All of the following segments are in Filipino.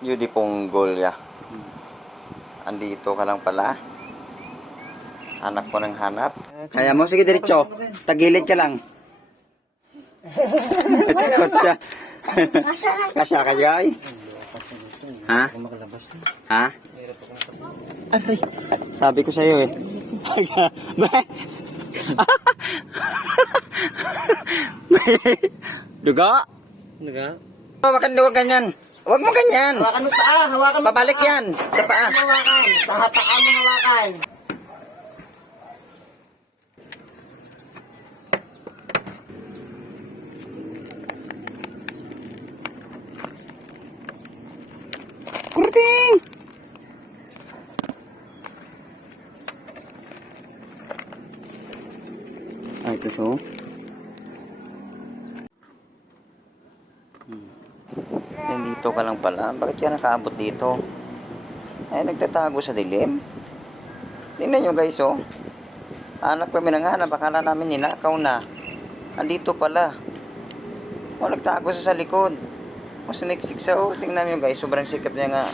Yudi Ponggol ya. Andito ka lang pala. Hanap ko ng hanap. Kaya mo, sige diretso. Tagilid ka lang. Takot siya. Kasya ka jay? Ha? Ha? Aray. Sabi ko sa'yo eh. Duga? Naga? Huwag kang duwag ganyan. Huwag mo ganyan. Hawakan mo sa paa, hawakan mo Pabalik sa paa. yan. Sa paa. Hawakan, sa hataan mo hawakan. Kurting! Ay, ito so. Nandito ka lang pala. Bakit ka nakaabot dito? Ay, nagtatago sa dilim. Tingnan nyo guys, oh. Hanap kami ng hanap. Akala namin ninakaw na. Andito pala. O, nagtago sa likod. O, sumiksik sa, oh. Tingnan nyo guys. Sobrang sikap niya nga.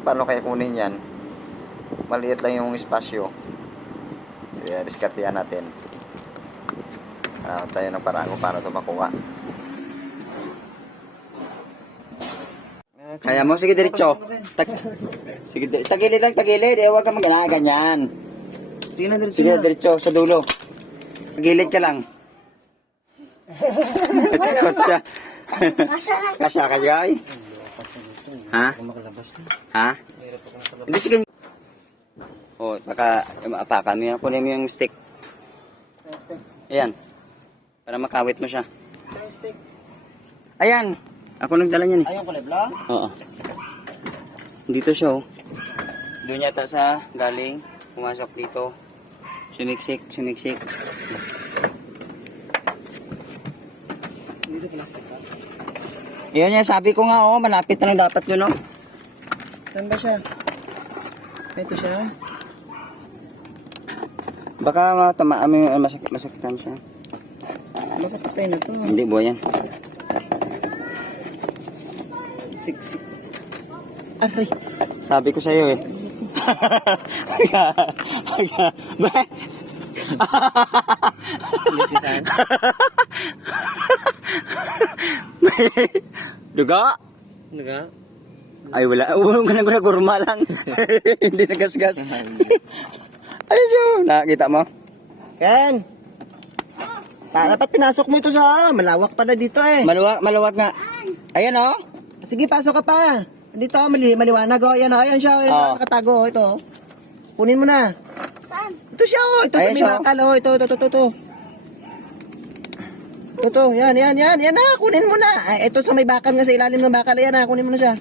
Paano kaya kunin yan? Maliit lang yung espasyo. Kaya, diskartihan natin. Tayo ng paraan kung paano ito makuha. Kaya mo, sige diretso. Sige, tagilid lang, tagilid. Huwag ka ganyan. Sige na, diretso Sige, na. diretso, sa dulo. Tagilid ka lang. Takot siya. Kasya ka jay? Ha? Makalabas na. Ha? Mahirap ako makalabas. Hindi, sige. O, baka maapakan mo yan. Kunin mo yung stick. Stick. Ayan. Para makawit mo siya. Stick. Ayan. Ako nagdala niyan eh. Ayun kulay blanc. Oo. Dito siya oh. Doon yata sa galing. Pumasok dito. Sumiksik, sumiksik. Dito plastic ba? Yan yan, sabi ko nga oh, malapit na lang dapat yun oh. Saan ba siya? Ito siya. Baka matamaan mo yung masakitan siya. Bakit patay na to? Hindi buhay yan. Siksik. Aray. Sabi ko sa'yo eh. Lisisan. Duga? Naga? Ay wala. Huwag ka na gurma lang. Hindi nagasgas. Ayun siya. Nakakita mo? Ken! Dapat pinasok mo ito sa malawak pala dito eh. Maluwag nga. Ayan oh. Sige, pasok ka pa. Dito, maliwanag oh. Ayan oh, ayan siya. Ayan, Oh. nakatago oh, ito. Kunin mo na. Saan? Ito siya oh. Ito Ayan sa may siya, oh. bakal oh. Ito. Ito. Yan. Yan na. Kunin mo na. Ay, ito sa may bakal nga sa ilalim ng bakal. Ayan na. Kunin mo na siya.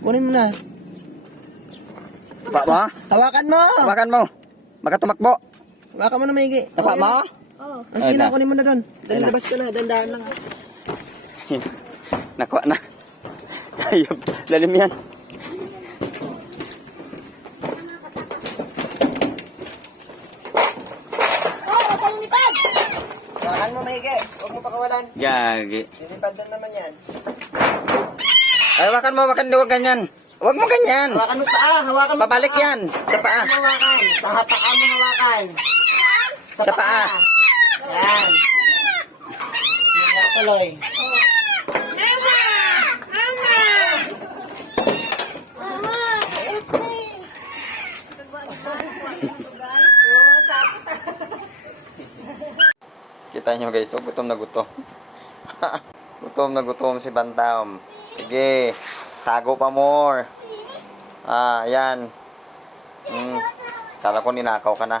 Kunin mo na. Pa mo? Hawakan mo. Hawakan mo. Baka tumakbo. Hawakan mo na maigi. Napa mo? Oo. Sige Ayun na, na. kunin mo na doon. Ayun na. Labas ka na. Dandaan lang. Nakuha na. Ayop. Lalim yan. Baka lumipad! Hawakan mo maigi. Huwag mo pakawalan. Gagi. Lilipad din naman yan. Ay, hawakan mo. Huwag ganyan. Huwag mo ganyan. Hawakan mo sa paa. Hawakan mo Pabalik sa paa. yan. Sa paa. Hawakan. Sa hataan mo hawakan. Sa paa. Yan. Yan na tuloy. Mama! Mama! Mama! Kita nyo guys, oh, gutom na gutom. Gutom na gutom si Bantam. Sige, tago pa more. Yan. Kala ko ninakaw ka na.